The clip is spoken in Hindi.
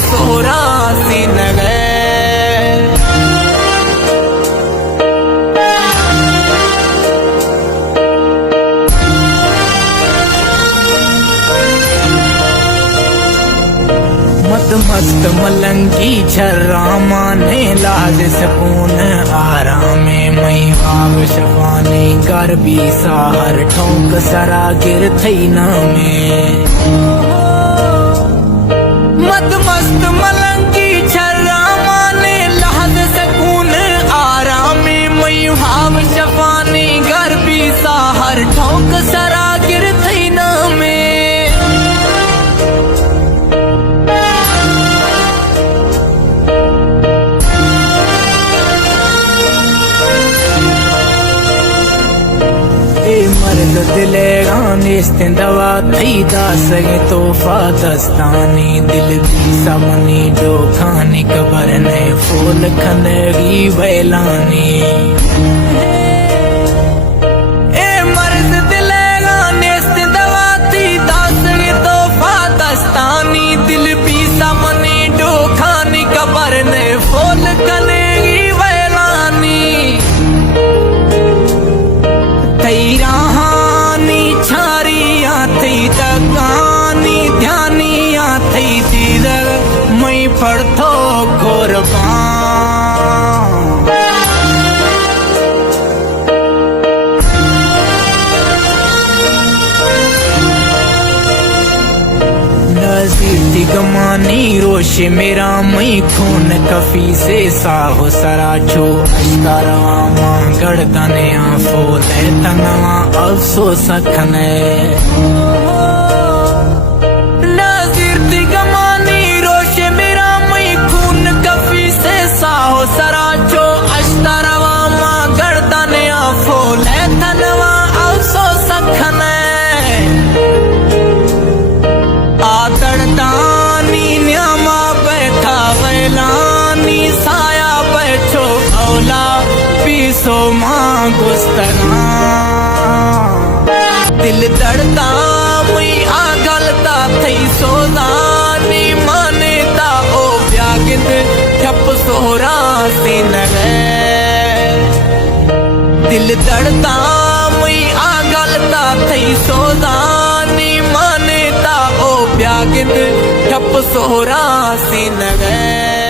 सोहरा सीन गए। मस्त मलंगी छर्रा माने लाज सकून आराम मई वाव शफाने घर भी साहर ठोंक सरा गिर थई में। मस्त मलंगी छर्रा माने लाज सकून आराम मई वाव शफाने घर भी साहर ठोंक सरा गिर थई में। मर्द दिले गानिस्त दवा थई दासगे तोहफा दस्तानी दिल दी समनी डो खानी कबर ने फूल खनगी बैलानी। ए मर्द दिले गानिस्त दवा थई दासगे तोहफा दस्तानी दिल भी समनी डो खानी कबर ने फूल खनगी बैलानी। थई राहानी छारिया थई तकानी ध्यानिया थई दीदर मई पड़थो कुर्बान। नज़ीर थी गमानी रोश मेरा मई खून कफी से साहो सरा छो अश्कारा मां गड़दने फोले तनवा अफसोस खने। नज़ीर थी गमानी रोश मेरा मई खून कफी से साहो सरा छो अश्कारा मां गड़दने फोले तनवा अफसोस खने। आदड़दानी न्यामा बैठा वैलानी साया बैठो औला पीसो मां गुस्तरा। दिल दड़ता मुई आगलता थई सोदानी मानेता ओ व्यागित ठप सोहरा सीन गए। दिल दड़ता मुई आगलता थई सोदानी मानेता ओ व्यागित ठप सोहरा सीन गए।